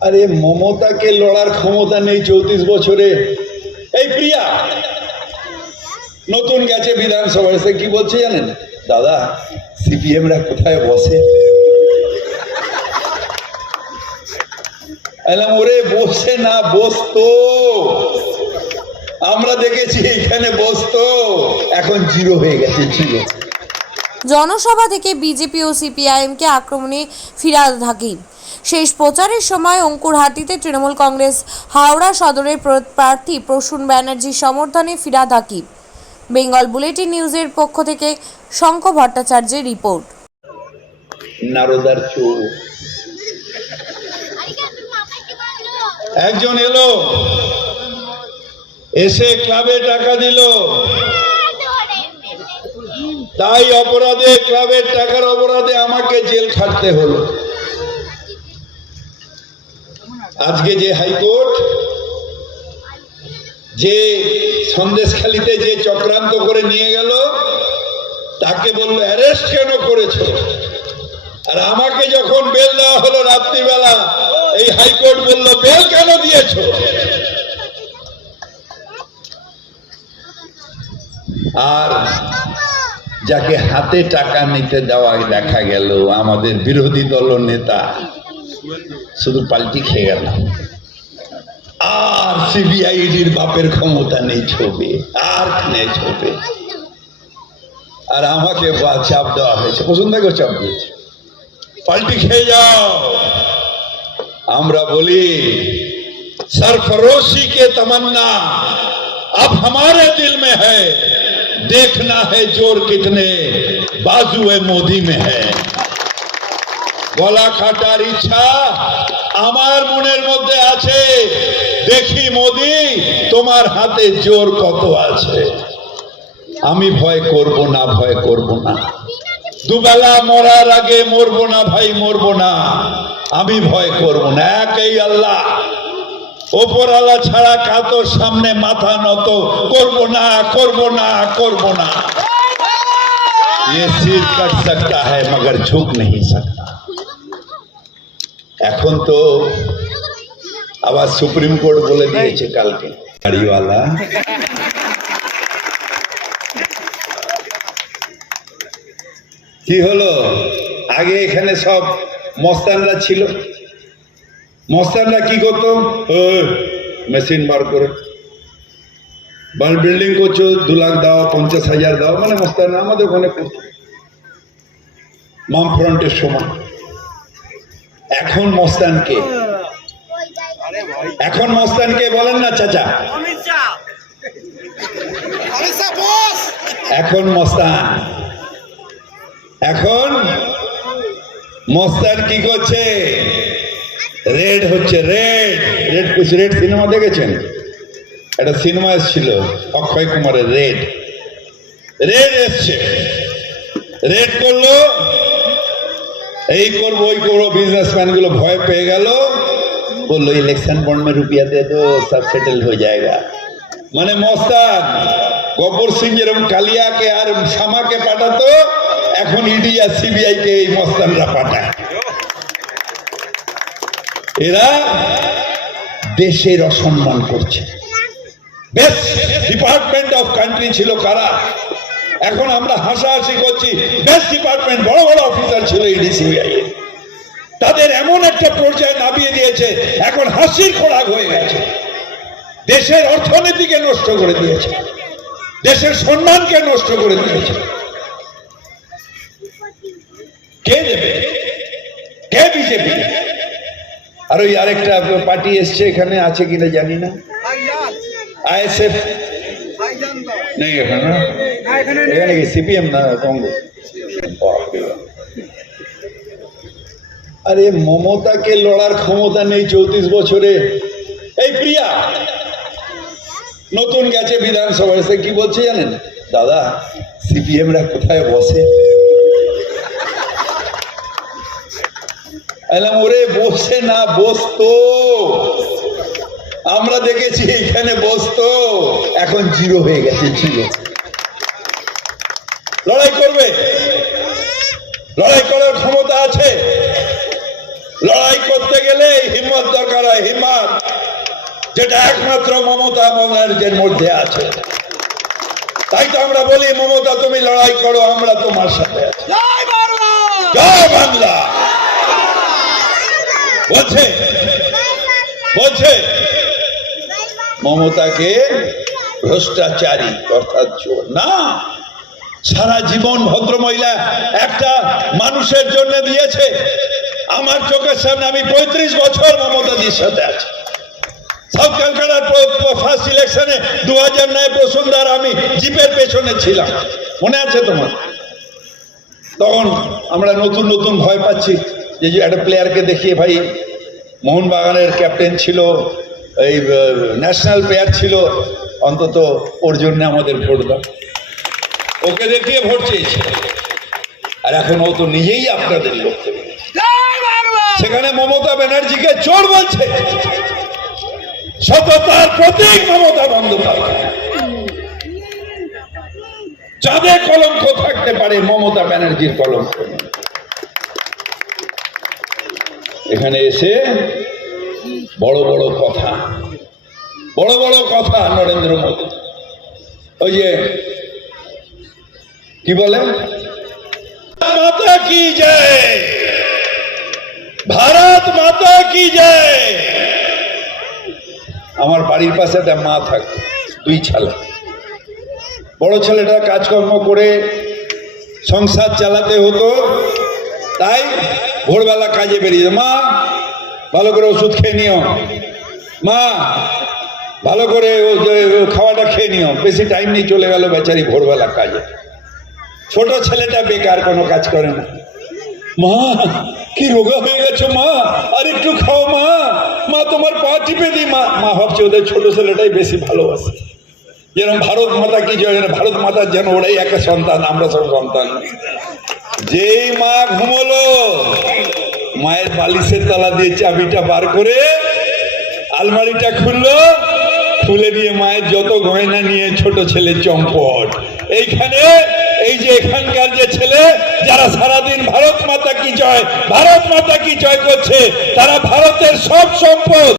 আরে মমতাকে লড়ার ক্ষমতা নেই চৌত্রিশ বছরে। এই প্রিয়া, নতুন গেছে বিধানসভায়, সে কি বলছে জানেন? দাদা, সিপিএমরা কোথায় বসে? এলাম, ওরে, বসে না, বসতো। আমরা দেখেছি এখানে বসতো। এখন জিরো হয়ে গেছে, জিরো। জনসভা থেকে বিজেপি ও সিপিআইএমকে আক্রমণে ফিরাদ হাকিম শেষ প্রচারের সময় অঙ্কুরহাটিতে তৃণমূল কংগ্রেস হাওড়া সদরের প্রার্থী প্রসূন ব্যানার্জির সমর্থনে ফিরাদ হাকিম বেঙ্গল বুলেটিন নিউজের পক্ষ থেকে শঙ্খ ভট্টাচার্যের রিপোর্ট। একজন এলো, এসে ক্লাবে টাকা দিল। তাই অপরাধে, ক্লাবের টাকার অপরাধে আমাকে জেল খাটতে হলো। আজকে যে হাইকোর্ট, যে সন্দেশখালিতে যে চক্রান্ত করে নিয়ে গেল, তাকে বলল, অ্যারেস্ট কেন করেছ? আর আমাকে যখন বেল দেওয়া হলো রাত্রিবেলা, এই হাইকোর্ট বলল, বেল কেন দিয়েছ? আর যাকে হাতে টাকা নিতে দেওয়া দেখা গেল আমাদের বিরোধী দল নেতা শুধু পাল্টি খেয়ে গেল আর সিবিআইডির বাপের ক্ষমতা নেই ছবে আর নেই ছবে আর আমাকে বা- চাপ দেওয়া হয়েছে পছন্দ করে চাপ দিয়েছে পাল্টি খেয়ে যাও আমরা বলি सरफरोशी के तमन्ना अब हमारे दिल में है देखना है जोर कितने बाजुए मोदी में है গলা কাটার ইচ্ছা আমার মনের মধ্যে আছে দেখি মোদি তোমার হাতে জোর কত আছে আমি ভয় করব না ভয় করব না দুবেলা মরার আগে মরবো না ভাই মরবো না আমি ভয় করব না একই আল্লাহ ওপর আল্লাহ ছাড়া কাতর সামনে মাথা নত করব না করব না করব না ये सिर कट सकता है मगर झुक नहीं सकता এখন তো আবার সুপ্রিম কোর্ট বলে দিয়েছে কালকে গাড়িওয়ালা কি হলো আগে এখানে সব মস্তানরা ছিল মস্তানরা কি করতো? মেশিন বার করে বিল্ডিং করছ দু লাখ দাও পঞ্চাশ হাজার দাও মানে মস্তান আমাদের ওখানে করতো। মাম ফ্রন্টের সময় এখন মস্তানকে এখন মস্তানকে বলেন না চাচা। এখন মস্তান এখন মস্তান কি করছে? রেড হচ্ছে রেড রেড কুচ রেড সিনেমা দেখেছেন? একটা সিনেমা এসেছিল, অক্ষয় কুমারের রেড রেড এসছে। রেড করল, এই করব, ওই করব বিজনেসম্যানগুলো ভয় পেয়ে গেল। বলল ইলেকশন বন্ড মে রুপিয়া দে দো সব সেটেল হয়ে যায়গা মানে মস্তাদ গব্বর সিং যেরকম কালিয়াকে আর শামাকে পাঠাতো, এখন ইডি আর সিবিআই কে এই মস্তানরা পাঠায়। এরা দেশের অসম্মান করছে। বেস্ট ডিপার্টমেন্ট অফ কান্ট্রি ছিল কারা? এখন আমরা হাসাহাসি করছি বেস্ট ডিপার্টমেন্ট বড় বড় অফিসার ছিল ইডি সিবিআই তাদের এমন একটা পর্যায়ে নামিয়ে দিয়েছে, এখন হাসির খোরাক হয়ে গেছে। দেশের অর্থনীতিকে নষ্ট করে দিয়েছে। দেশের সম্মানকে নষ্ট করে দিয়েছে। কে দেবে? কে বিজেপি আর ওই আরেকটা পার্টি এসছে এখানে, আছে কিনা জানি না। আইএসএফ নেই এখানে এখানে কি সিপিএম না কংগ্রেস? আরে মমতাকে লড়ার ক্ষমতা নেই চৌত্রিশ বছরে। এই প্রিয়া, নতুন গেছে বিধানসভায়, সে কি বলছে জানেন? দাদা, সিপিএমরা কোথায় বসে? এলাম ওরে বসে না বসতো। আমরা দেখেছি এখানে বসতো। এখন জিরো হয়ে গেছে জিরো। লড়াই করবে? লড়াই করার ক্ষমতা আছে? লড়াই করতে গেলে হিম্মত দরকার হয় হিম্মত। যেটা একমাত্র মমতা ব্যানার্জির মধ্যে আছে। তাই তো আমরা বলি মমতা তুমি লড়াই করো আমরা তোমার সাথে আছি। জয় বাংলা! জয় বাংলা! বলছে। বলছে। মমতাকে ভ্রষ্টাচারী অর্থাৎ চোর। না, সারা জীবন ভদ্রমহিলা একটা মানুষের জন্য দিয়েছে। আমার চোখের সামনে আমি পঁয়ত্রিশ বছর মমতাজির সাথে আছি। দু হাজার নয় বসুন্ধার আমি পেছনে ছিলাম। মনে আছে তোমার? তখন আমরা নতুন নতুন ভয় পাচ্ছি। যে একটা প্লেয়ারকে দেখিয়ে ভাই, মোহনবাগানের ক্যাপ্টেন ছিল, এই ন্যাশনাল প্লেয়ার ছিল, অন্তত ওর জন্য আমাদের ভোট দাও। ওকে দেখিয়ে ভোট চেয়েছে। আর এখন ও তো নিজেই আপনাদের লক্ষ্য। সেখানে মমতা ব্যানার্জিকে চোর বলছে। সততার প্রতীক মমতা বন্দ্যোপাধ্যায়। যাদের কলঙ্ক থাকতে পারে মমতা ব্যানার্জির কলঙ্ক নেই। এখানে এসে বড় বড় কথা বড় বড় কথা নরেন্দ্র মোদী। ওই যে কি বলে? মাতা কি জয়? ভারত মাতা কি জয়? আমার বাড়ির পাশে একটা মা থাকে দুই ছেলে। বড় ছেলেটা কাজকর্ম করে সংসার চালাতে হতো তাই ভোরবেলা কাজে বেরিয়ে মা, ভালো করে ওষুধ খেয়ে নিও। মা, ভালো করে খাওয়াটা খেয়ে নিও। বেশি টাইম নিয়ে চলে গেল বেচারি ভোরবেলা কাজে। ছোট ছেলেটা বেকার, কোনো কাজ করে না। মা, কি রোগা হয়ে গেছে মা? আর একটু খাও মা। মা, তোমার পা টিপে দিই। মা মা ভাবছে ওদের ছোট ছেলেটাই বেশি ভালোবাসে। যেরকম ভারত মাতা কি যেন ভারত মাতার যেন ওরাই একটা সন্তান, আমরা সব সন্তান। যেই মা ঘুমলো, মায়ের বালিশের তলা দিয়ে চাবিটা বার করে আলমারিটা খুললো, খুলে দিয়ে মায়ের যত গয়না নিয়ে ছোট ছেলে চম্পট। এইখানে, এই যে এখানকার যে ছেলে, যারা সারাদিন ভারত মাতা কি জয়, ভারত মাতা কি জয় করছে, তারা ভারতের সব সম্পদ।